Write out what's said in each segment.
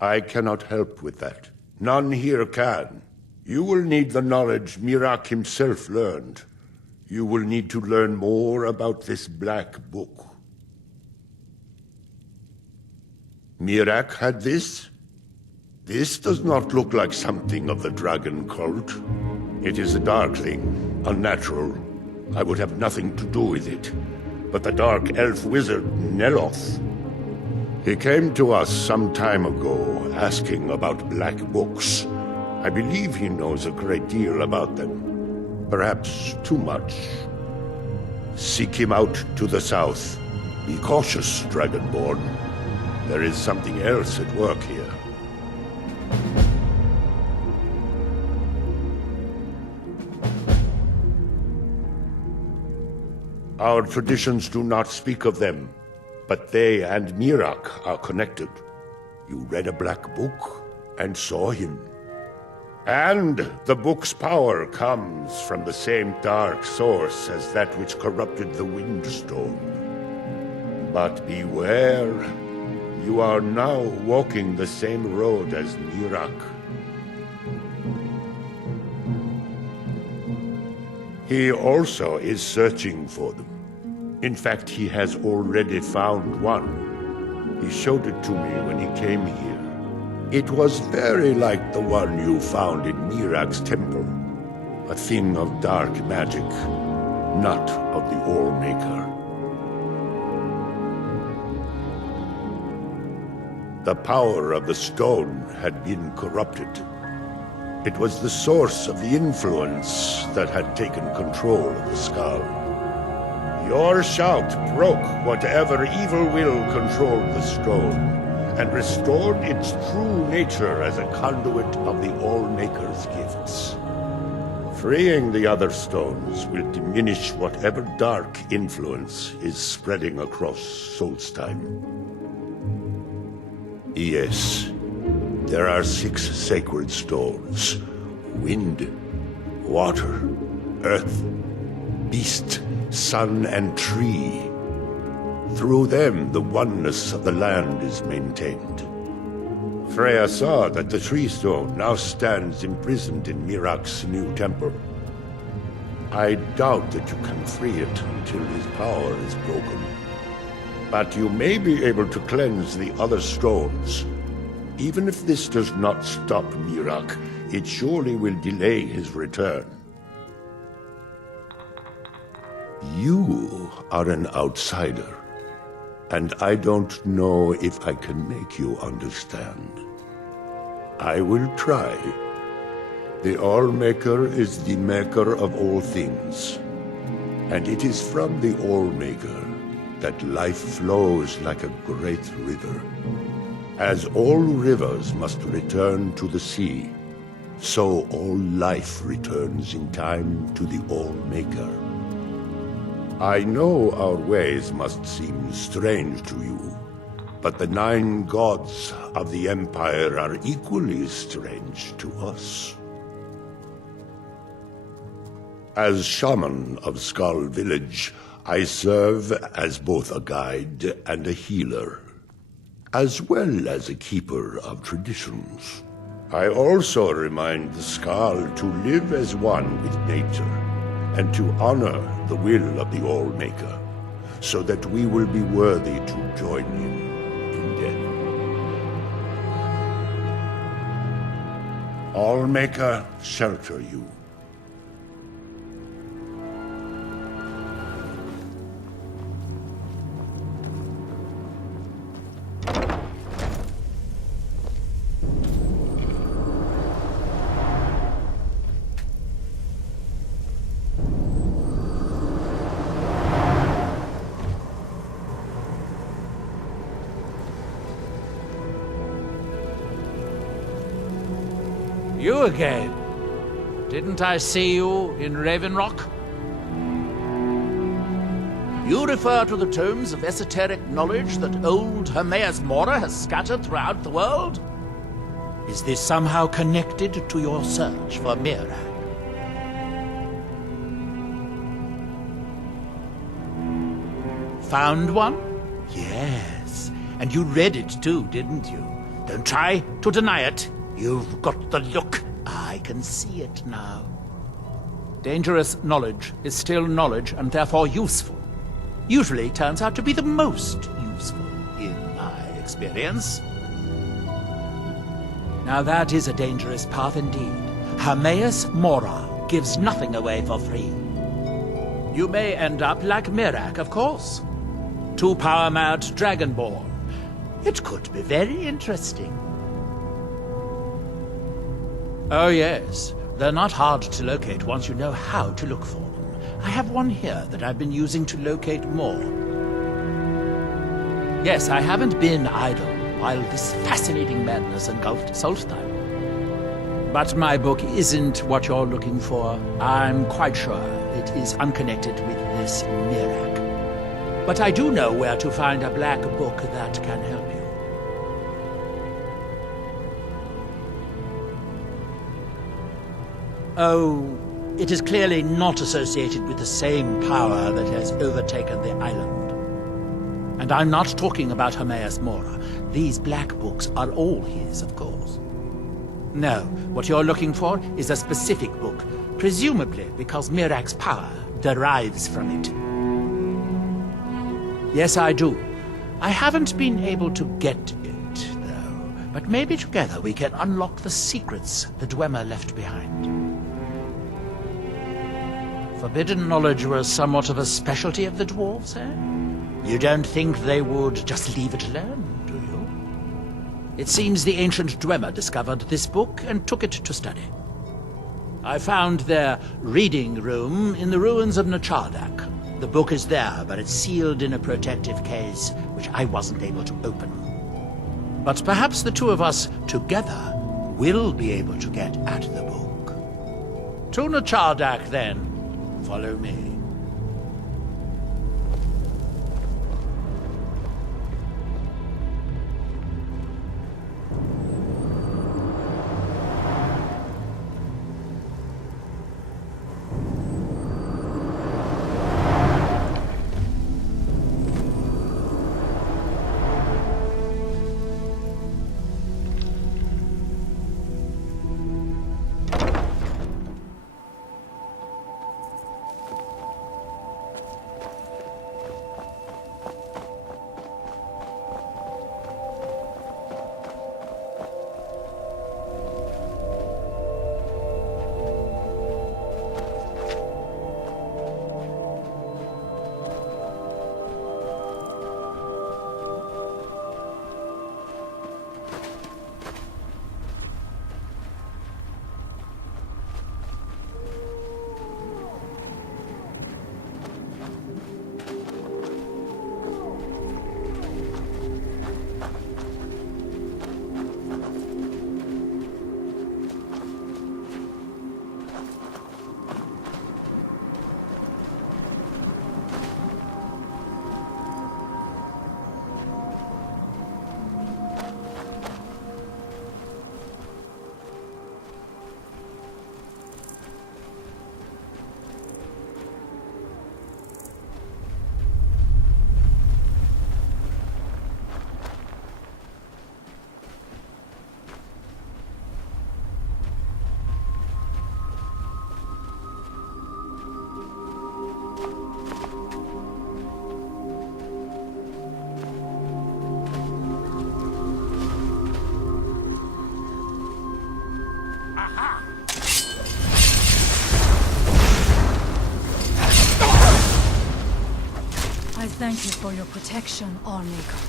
I cannot help with that. None here can. You will need the knowledge Mirak himself learned. You will need to learn more about this black book. Mirak had this? This does not look like something of the dragon cult. It is a darkling, unnatural. I would have nothing to do with it. But the dark elf wizard, Neloth, he came to us some time ago, asking about black books. I believe he knows a great deal about them. Perhaps too much. Seek him out to the south. Be cautious, Dragonborn. There is something else at work here. Our traditions do not speak of them, but they and Mirak are connected. You read a black book and saw him. And the book's power comes from the same dark source as that which corrupted the Windstone. But beware, you are now walking the same road as Mirak. He also is searching for them. In fact, he has already found one. He showed it to me when he came here. It was very like the one you found in Mirak's temple. A thing of dark magic, not of the All-Maker. The power of the stone had been corrupted. It was the source of the influence that had taken control of the skull. Your shout broke whatever evil will controlled the stone, and restored its true nature as a conduit of the All-Maker's gifts. Freeing the other stones will diminish whatever dark influence is spreading across Solstheim. Yes, there are 6 sacred stones: wind, water, earth, beast, sun, and tree. Through them, the oneness of the land is maintained. Freya saw that the tree stone now stands imprisoned in Mirak's new temple. I doubt that you can free it until his power is broken. But you may be able to cleanse the other stones. Even if this does not stop Mirak, it surely will delay his return. You are an outsider, and I don't know if I can make you understand. I will try. The All-Maker is the maker of all things, and it is from the All-Maker that life flows like a great river. As all rivers must return to the sea, so all life returns in time to the All-Maker. I know our ways must seem strange to you, but the 9 gods of the Empire are equally strange to us. As shaman of Skull Village, I serve as both a guide and a healer, as well as a keeper of traditions. I also remind the Skull to live as one with nature, and to honor the will of the All-Maker, so that we will be worthy to join him in death. All-Maker, shelter you. You again? Didn't I see you in Ravenrock? You refer to the tomes of esoteric knowledge that old Hermaeus Mora has scattered throughout the world? Is this somehow connected to your search for Mirak? Found one? Yes. And you read it too, didn't you? Don't try to deny it. You've got the look. I can see it now. Dangerous knowledge is still knowledge and therefore useful. Usually turns out to be the most useful, in my experience. Now that is a dangerous path indeed. Hermaeus Mora gives nothing away for free. You may end up like Mirak, of course. Too power-mad Dragonborn. It could be very interesting. Oh yes, they're not hard to locate once you know how to look for them. I have one here that I've been using to locate more. Yes, I haven't been idle while this fascinating madness engulfed Solstheim. But my book isn't what you're looking for. I'm quite sure it is unconnected with this Mirak. But I do know where to find a black book that can help you. Oh, it is clearly not associated with the same power that has overtaken the island. And I'm not talking about Hermaeus Mora. These black books are all his, of course. No, what you're looking for is a specific book, presumably because Mirak's power derives from it. Yes, I do. I haven't been able to get it, though. But maybe together we can unlock the secrets the Dwemer left behind. Forbidden knowledge was somewhat of a specialty of the dwarves, eh? You don't think they would just leave it alone, do you? It seems the ancient Dwemer discovered this book and took it to study. I found their reading room in the ruins of Nchardak. The book is there, but it's sealed in a protective case, which I wasn't able to open. But perhaps the two of us together will be able to get at the book. To Nchardak, then. Follow me. I thank you for your protection, Arnika.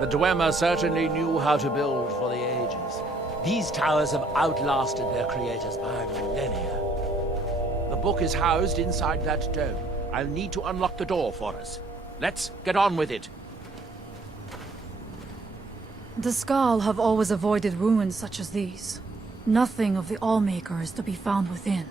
The Dwemer certainly knew how to build for the ages. These towers have outlasted their creators by millennia. The book is housed inside that dome. I'll need to unlock the door for us. Let's get on with it. The Skal have always avoided ruins such as these. Nothing of the Allmaker is to be found within.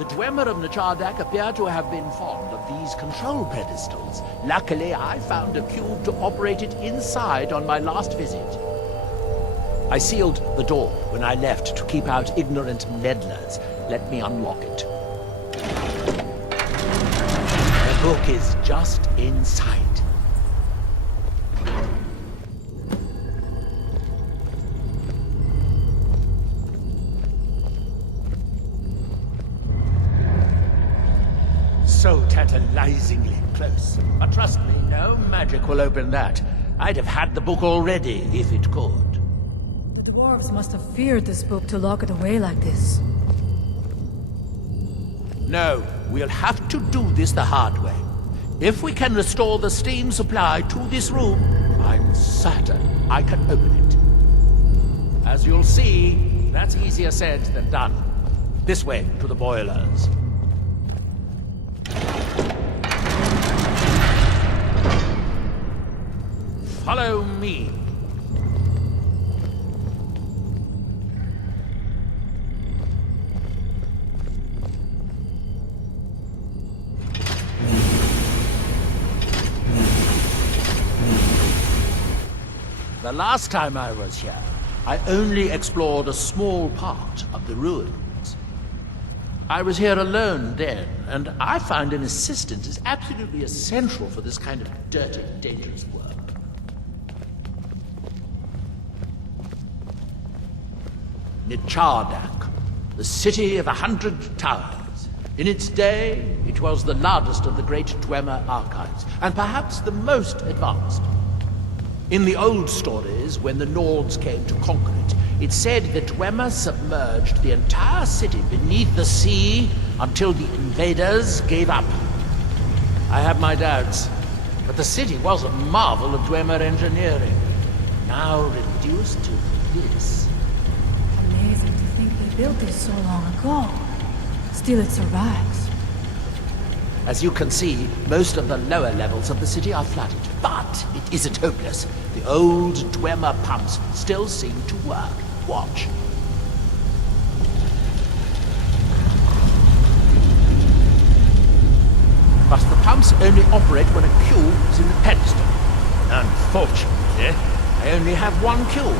The Dwemer of Nchardak appear to have been fond of these control pedestals. Luckily, I found a cube to operate it inside on my last visit. I sealed the door when I left to keep out ignorant meddlers. Let me unlock it. The book is just inside. So tantalizingly close. But trust me, no magic will open that. I'd have had the book already if it could. The dwarves must have feared this book to lock it away like this. No, we'll have to do this the hard way. If we can restore the steam supply to this room, I'm certain I can open it. As you'll see, that's easier said than done. This way to the boilers. Follow me. The last time I was here, I only explored a small part of the ruins. I was here alone then, and I find an assistant is absolutely essential for this kind of dirty, dangerous work. Nchardak, the city of 100 towers. In its day, it was the largest of the great Dwemer archives, and perhaps the most advanced. In the old stories, when the Nords came to conquer it, it said the Dwemer submerged the entire city beneath the sea until the invaders gave up. I have my doubts, but the city was a marvel of Dwemer engineering, now reduced to this. Amazing to think they built this so long ago. Still it survives. As you can see, most of the lower levels of the city are flooded, but it isn't hopeless. The old Dwemer pumps still seem to work. Watch. But the pumps only operate when a cube is in the pedestal. Unfortunately, I only have one cube.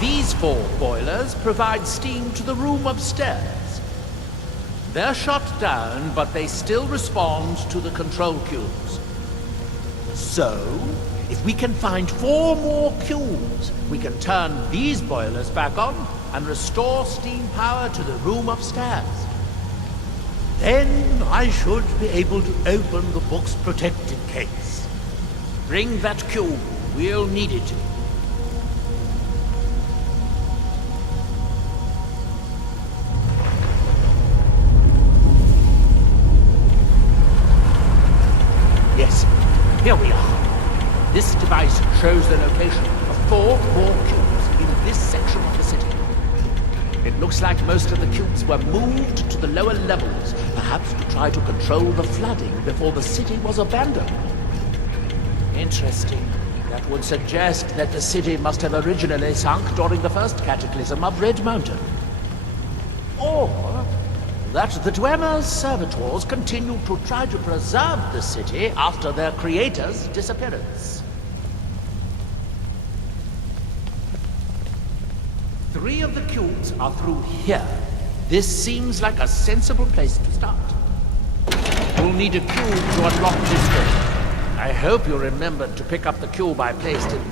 These 4 boilers provide steam to the room upstairs. They're shut down, but they still respond to the control cubes. So, if we can find 4 more cubes, we can turn these boilers back on and restore steam power to the room upstairs. Then I should be able to open the book's protected case. Bring that cube. We'll need it. Yes, here we are. This device shows the location of 4 more cubes in this section of the city. It looks like most of the cubes were moved to the lower levels, perhaps to try to control the flooding before the city was abandoned. Interesting. That would suggest that the city must have originally sunk during the first cataclysm of Red Mountain. Or that the Dwemer's servitors continued to try to preserve the city after their creator's disappearance. 3 of the cubes are through here. This seems like a sensible place to start. You'll need a cube to unlock this door. I hope you remembered to pick up the cube I placed in.